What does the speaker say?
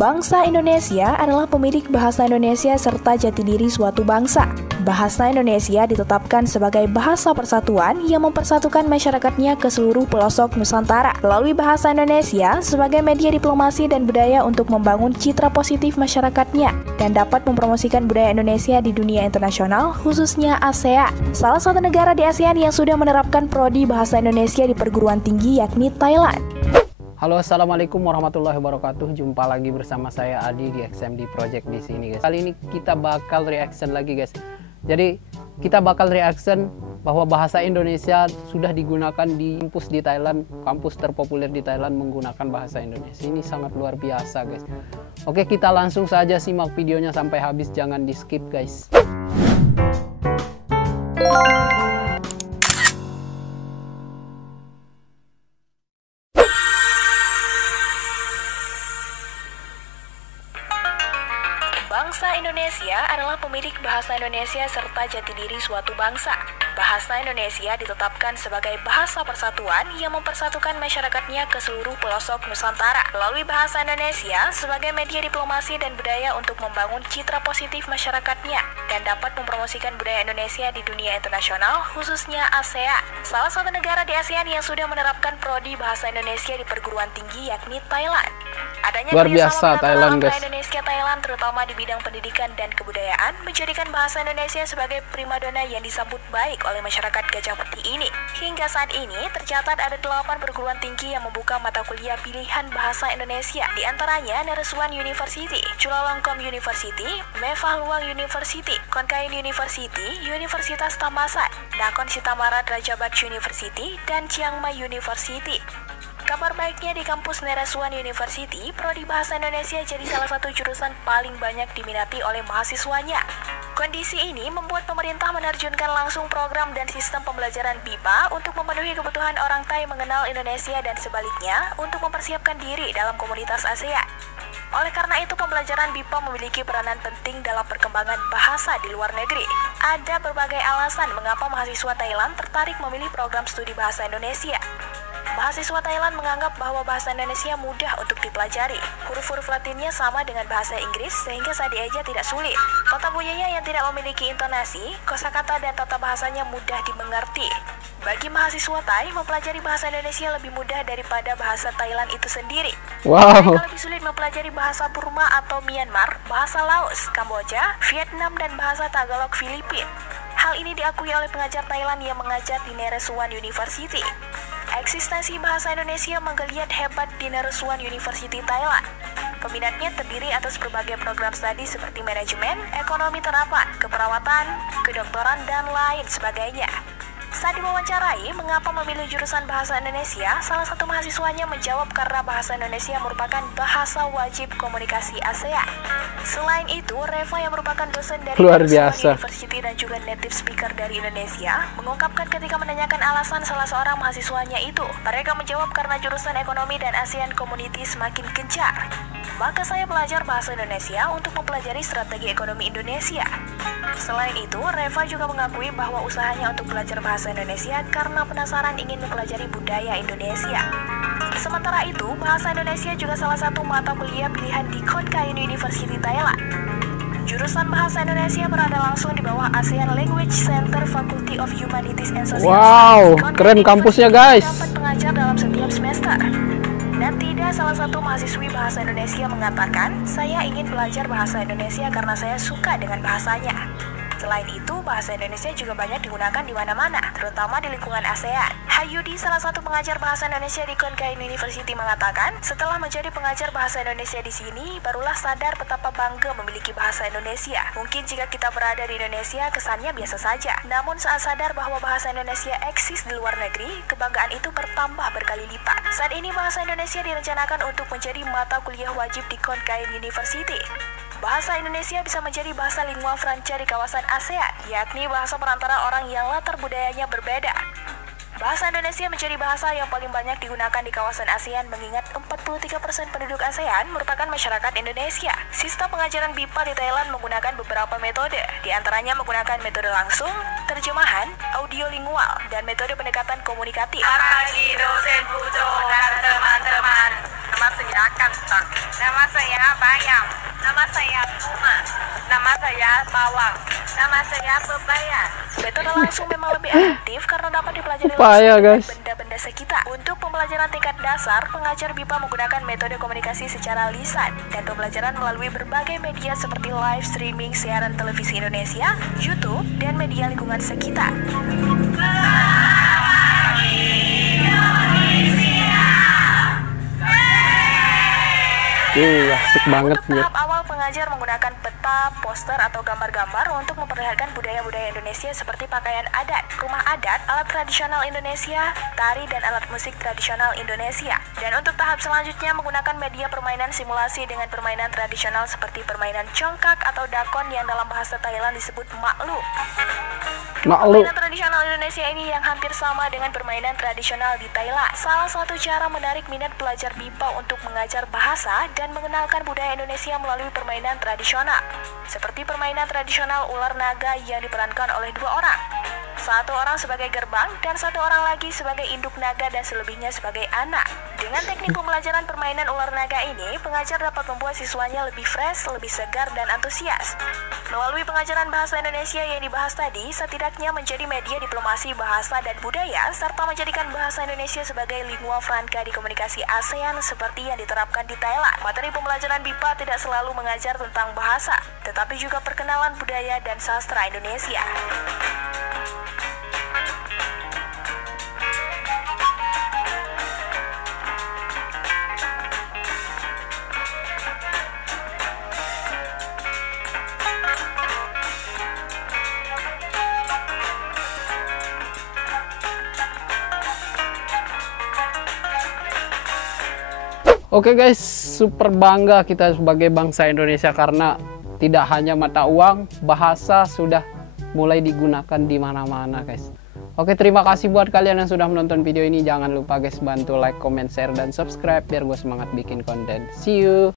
Bangsa Indonesia adalah pemilik bahasa Indonesia serta jati diri suatu bangsa. Bahasa Indonesia ditetapkan sebagai bahasa persatuan yang mempersatukan masyarakatnya ke seluruh pelosok Nusantara. Melalui bahasa Indonesia sebagai media diplomasi dan budaya untuk membangun citra positif masyarakatnya dan dapat mempromosikan budaya Indonesia di dunia internasional, khususnya ASEAN. Salah satu negara di ASEAN yang sudah menerapkan prodi bahasa Indonesia di perguruan tinggi yakni Thailand. Halo, assalamualaikum warahmatullahi wabarakatuh. Jumpa lagi bersama saya Adi di XMD Project di sini, guys. Kali ini kita bakal reaction lagi, guys. Jadi kita bakal reaction bahwa bahasa Indonesia sudah digunakan di kampus di Thailand, kampus terpopuler di Thailand menggunakan bahasa Indonesia. Ini sangat luar biasa, guys. Oke, kita langsung saja simak videonya sampai habis, jangan di skip, guys. Bangsa Indonesia adalah pemilik bahasa Indonesia serta jati diri suatu bangsa. Bahasa Indonesia ditetapkan sebagai bahasa persatuan yang mempersatukan masyarakatnya ke seluruh pelosok Nusantara. Melalui bahasa Indonesia sebagai media diplomasi dan budaya untuk membangun citra positif masyarakatnya dan dapat mempromosikan budaya Indonesia di dunia internasional, khususnya ASEAN. Salah satu negara di ASEAN yang sudah menerapkan prodi bahasa Indonesia di perguruan tinggi yakni Thailand. Adanya luar biasa Thailand, guys. Indonesia Thailand terutama di bidang pendidikan dan kebudayaan menjadikan bahasa Indonesia sebagai primadona yang disambut baik oleh masyarakat Gajah Putih ini. Hingga saat ini tercatat ada 8 perguruan tinggi yang membuka mata kuliah pilihan bahasa Indonesia. Di antaranya Naresuan University, Chulalongkorn University, Mevah Luang University, Konkain University, Universitas Thammasat, Nakhon Si Thammarat Ratchabad University, dan Chiang Mai University. Kabar baiknya di kampus Naresuan University, prodi bahasa Indonesia jadi salah satu jurusan paling banyak diminati oleh mahasiswanya. Kondisi ini membuat pemerintah menerjunkan langsung program dan sistem pembelajaran BIPA untuk memenuhi kebutuhan orang Thai mengenal Indonesia dan sebaliknya untuk mempersiapkan diri dalam komunitas ASEAN. Oleh karena itu, pembelajaran BIPA memiliki peranan penting dalam perkembangan bahasa di luar negeri. Ada berbagai alasan mengapa mahasiswa Thailand tertarik memilih program studi bahasa Indonesia. Mahasiswa Thailand menganggap bahwa bahasa Indonesia mudah untuk dipelajari. Huruf-huruf Latinnya sama dengan bahasa Inggris sehingga saat dieja tidak sulit. Tata buianya yang tidak memiliki intonasi, kosakata dan tata bahasanya mudah dimengerti. Bagi mahasiswa Thai, mempelajari bahasa Indonesia lebih mudah daripada bahasa Thailand itu sendiri. Wow. Mereka lebih sulit mempelajari bahasa Burma atau Myanmar, bahasa Laos, Kamboja, Vietnam, dan bahasa Tagalog Filipina. Hal ini diakui oleh pengajar Thailand yang mengajar di Naresuan University. Eksistensi bahasa Indonesia menggeliat hebat di Naresuan University Thailand. Peminatnya terdiri atas berbagai program studi seperti manajemen, ekonomi terapan, keperawatan, kedokteran, dan lain sebagainya. Saat diwawancarai mengapa memilih jurusan bahasa Indonesia, salah satu mahasiswanya menjawab karena bahasa Indonesia merupakan bahasa wajib komunikasi ASEAN. Selain itu, Reva yang merupakan dosen dari Naresuan University dan juga native speaker dari Indonesia, mengungkapkan ketika menanyakan alasan salah seorang mahasiswanya itu, mereka menjawab karena jurusan ekonomi dan ASEAN Community semakin gencar. Maka saya belajar bahasa Indonesia untuk mempelajari strategi ekonomi Indonesia. Selain itu, Reva juga mengakui bahwa usahanya untuk belajar bahasa Indonesia karena penasaran ingin mempelajari budaya Indonesia. Sementara itu, bahasa Indonesia juga salah satu mata kuliah pilihan di Konkain University Thailand. Jurusan bahasa Indonesia berada langsung di bawah ASEAN Language Center Faculty of Humanities and Social Sciences. Wow, keren kampusnya, guys. Dapat pengajar dalam setiap semester. Dan tidak salah satu mahasiswi bahasa Indonesia mengatakan, saya ingin belajar bahasa Indonesia karena saya suka dengan bahasanya. Selain itu, bahasa Indonesia juga banyak digunakan di mana-mana, terutama di lingkungan ASEAN. Hayudi, salah satu pengajar bahasa Indonesia di Konkain University mengatakan, setelah menjadi pengajar bahasa Indonesia di sini, barulah sadar betapa bangga memiliki bahasa Indonesia. Mungkin jika kita berada di Indonesia, kesannya biasa saja. Namun saat sadar bahwa bahasa Indonesia eksis di luar negeri, kebanggaan itu bertambah berkali lipat. Saat ini bahasa Indonesia direncanakan untuk menjadi mata kuliah wajib di Konkain University. Bahasa Indonesia bisa menjadi bahasa lingua franca di kawasan ASEAN, yakni bahasa perantara orang yang latar budayanya berbeda. Bahasa Indonesia menjadi bahasa yang paling banyak digunakan di kawasan ASEAN mengingat 43% penduduk ASEAN merupakan masyarakat Indonesia. Sistem pengajaran BIPA di Thailand menggunakan beberapa metode, di antaranya menggunakan metode langsung, terjemahan, audiolingual, dan metode pendekatan komunikatif. Bagi dosen pujo dan teman-teman, Nama saya kentang. Nama saya bayam. Nama saya bunga. Nama saya bawang. Nama saya pepaya. Metode langsung memang lebih efektif karena dapat dipelajari Pepaya, langsung guys. dengan benda-benda sekitar. Untuk pembelajaran tingkat dasar, pengajar BIPA menggunakan metode komunikasi secara lisan dan pembelajaran melalui berbagai media seperti live streaming siaran televisi Indonesia, YouTube, dan media lingkungan sekitar. Asik banget Untuk ya. tahap awal, pengajar menggunakan peta, poster, atau gambar-gambar untuk memperlihatkan budaya-budaya Indonesia seperti pakaian adat, rumah adat, alat tradisional Indonesia, tari, dan alat musik tradisional Indonesia. Dan untuk tahap selanjutnya, menggunakan media permainan simulasi dengan permainan tradisional seperti permainan congkak atau dakon yang dalam bahasa Thailand disebut maklu. Permainan tradisional Indonesia ini yang hampir sama dengan permainan tradisional di Thailand. Salah satu cara menarik minat pelajar BIPA untuk mengajar bahasa dan mengenalkan budaya Indonesia melalui permainan tradisional. Seperti permainan tradisional ular naga yang diperankan oleh 2 orang. Satu orang sebagai gerbang dan satu orang lagi sebagai induk naga dan selebihnya sebagai anak. Dengan teknik pembelajaran permainan ular naga ini, pengajar dapat membuat siswanya lebih fresh, lebih segar, dan antusias. Melalui pengajaran bahasa Indonesia yang dibahas tadi, setidaknya menjadi media diplomasi bahasa dan budaya, serta menjadikan bahasa Indonesia sebagai lingua franca di komunikasi ASEAN seperti yang diterapkan di Thailand. Materi pembelajaran BIPA tidak selalu mengajar tentang bahasa, tetapi juga perkenalan budaya dan sastra Indonesia. Oke guys, super bangga kita sebagai bangsa Indonesia karena tidak hanya mata uang, bahasa sudah mulai digunakan di mana-mana guys. Oke, terima kasih buat kalian yang sudah menonton video ini. Jangan lupa guys bantu like, comment, share, dan subscribe biar gue semangat bikin konten. See you!